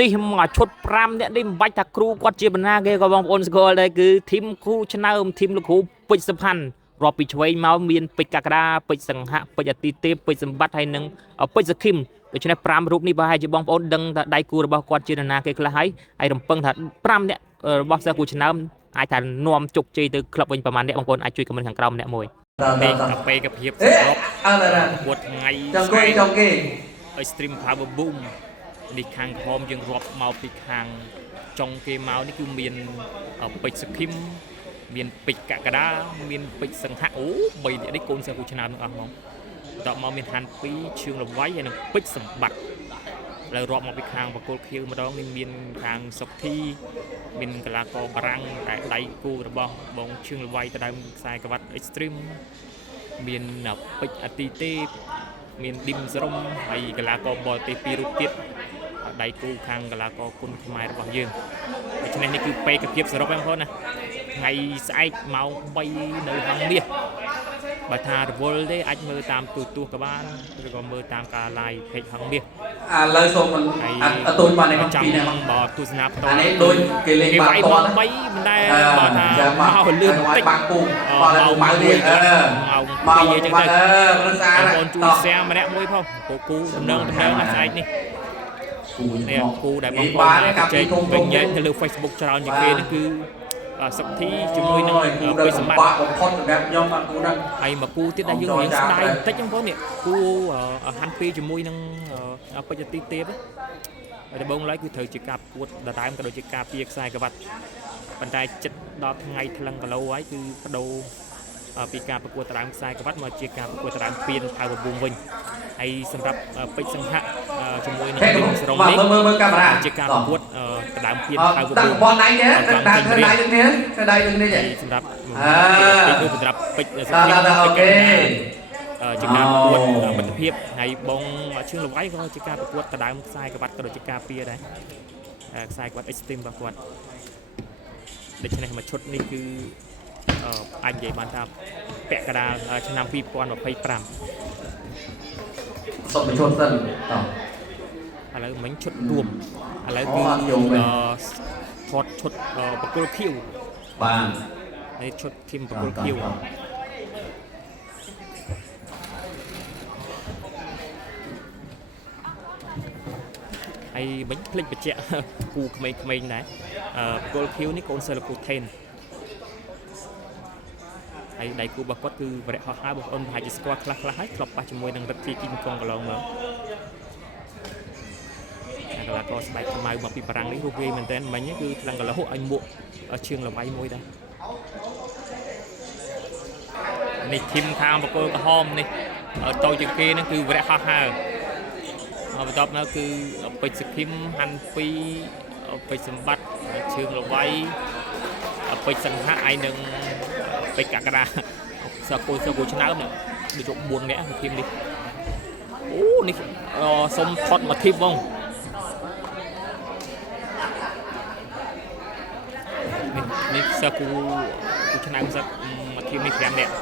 នេះមកឈុត5នាក់នេះមិនបាច់ថាគ្រូគាត់ជាបណ្ណាគេក៏បងប្អូនស្គាល់ដែរគឺធីមគ្រូឆ្នើមធីមលោកគ្រូពេជ្រសុផាន់រាប់ពីឆ្វេងមកមានពេជ្រកក្កដាពេជ្រសង្ហៈពេជ្រអាទិទេពពេជ្រសម្បត្តិហើយនិងពេជ្រសខឹមដូច្នេះ5រូបនេះប្រហែលជាបងប្អូនដឹងថាដៃគូរបស់គាត់ជានរណាគេខ្លះហើយរំពឹងថា5នាក់របស់សិស្សគ្រូឆ្នើមអាចថានាំជោគជ័យទៅក្លឹបវិញប្រហែលអ្នកបងប្អូនអាចជួយខមមិនខាងក្រោមម្នាក់មួយពេលកាហ្វេកាភាពសរុបពួតថ្ងៃចង់គេឲ្យ stream power boom នេះខាងក្រហមយើងរាប់មកពីខាងចុងគេមកនេះគឺមានពេជ្រសខឹមមានពេជ្រកក្កដាមានពេជ្រសង្ហៈអូ3នាក់នេះកូនសិស្សគ្រូឆ្នើមទាំងអស់ហ្មងតមកមានហាន់2ជើងរវៃហើយនិងពេជ្រសម្បត្តិហើយរាប់មកពីខាងបកគលខៀវម្ដងនេះមានខាងសុកធីមានកីឡាករបារាំងតែដៃគូរបស់បងជើងរវៃទៅដើមខ្សែក្រវ៉ាត់ Extreme មានពេជ្រអាទិទេពមានឌីមសរុំហើយកីឡាករបរទេស2រូបទៀតដៃគូខាងកីឡាករគុណខ្មែររបស់យើងដូច្នេះនេះគឺពេកភាពសរុបបងប្អូនណាថ្ងៃស្អែកម៉ោង3នៅហង្សមាសបើថារវល់ទេអាចមើលតាមទូរទស្សន៍ក៏បានឬក៏មើលតាមការ live page ហង្សមាសឥឡូវសូមអត់ទូចបានទេពីនេះមកបើទស្សនាផ្ទាល់អានេះដូចគេលេងបាល់ទាត់3មិនដែលបើថាមកលឿនតិចបាក់ពូមកមួយម៉ោង2អញ្ចឹងទៅបងប្អូនជួយ share ម្នាក់មួយផងពូគូដំណឹងស្អែកនេះនេះគូដែលបងប្អូនចែកវិញញែកទៅលើ Facebook ច្រើនជាងគេនេះគឺសុខធីជាមួយនឹងពេជ្រសម្បត្តិបំផុតសម្រាប់ខ្ញុំបាទគូហ្នឹងហើយមកគូទៀតដែលយើងរៀងស្ដាយបន្តិចហ្នឹងបងនេះគូហាន់2ជាមួយនឹងពេជ្រអាទិទេពហើយដំបូងឡើយគឺត្រូវជាការប្រកួតដដែលក៏ដូចជាការពារខ្សែក្រវ៉ាត់ប៉ុន្តែចិត្តដល់ថ្ងៃថ្លឹងគីឡូហើយគឺបដូរពីការប្រកួតដណ្ដើមខ្សែក្រវ៉ាត់មកជាការប្រកួតដណ្ដើមពៀនpower boomវិញហើយសម្រាប់ពេជ្រសង្ហៈជាមួយនឹងឌីមសរុំនេះមើលកាមេរ៉ាជាការប្រកួតដណ្ដើមពៀនpower boom ដាក់បនដៃទេដាក់ដៃនឹងនេះដៃនឹងនេះសម្រាប់ទីគឺសម្រាប់ពេជ្រសង្ហៈអូខេជាការប្រកួតមិត្តភាពហើយបងឈឿងលវៃក៏ជាការប្រកួតដណ្ដើមខ្សែក្រវ៉ាត់ក៏ដូចជាការពារដែរខ្សែក្រវ៉ាត់ Extreme របស់គាត់ដូច្នេះមួយឈុតនេះគឺអាចនិយាយបានថាពាក់កណ្ដាលឆ្នាំ2025សុំបញ្ចូលសិនឥឡូវមិញឈុតរួមឥឡូវគឺថតឈុតបកគលខៀវបាទនេះឈុតធីមបកគលខៀវហើយមិញភ្លេចបញ្ជាក់គូក្មេងៗដែរបកគលខៀវនេះកូនសិស្សលោកគ្រូថេនហើយដៃគូរបស់គាត់គឺវរៈហោះហើរបងប្អូនប្រហែលជាស្គាល់ខ្លះហើយធ្លាប់ប៉ះជាមួយនឹងរិទ្ធិគីមកុងកន្លងមកកីឡាករស្បែកខ្មៅមកពីបារាំងនេះរូបរាយមែនតើមិញគឺថ្លឹងកន្លងឲ្យមួកជើងលវៃមួយដែរនេះធីមខាងបកគលក្រហមនេះតូចជាងគេហ្នឹងគឺវរៈហោះហើរបន្ទាប់មកគឺពេជ្រសខឹមហាន់2ពេជ្រសម្បត្តិជើងលវៃពេជ្រសង្ហៈហើយនឹងពេជ្រកក្កដាសិស្សគូឆ្នើមដូច4នាក់ធីមនេះអូនេះសុំថតមកធីមហ្មងនេះសិស្សគូឆ្នើមសិស្សមកធីមនេះ5នាក់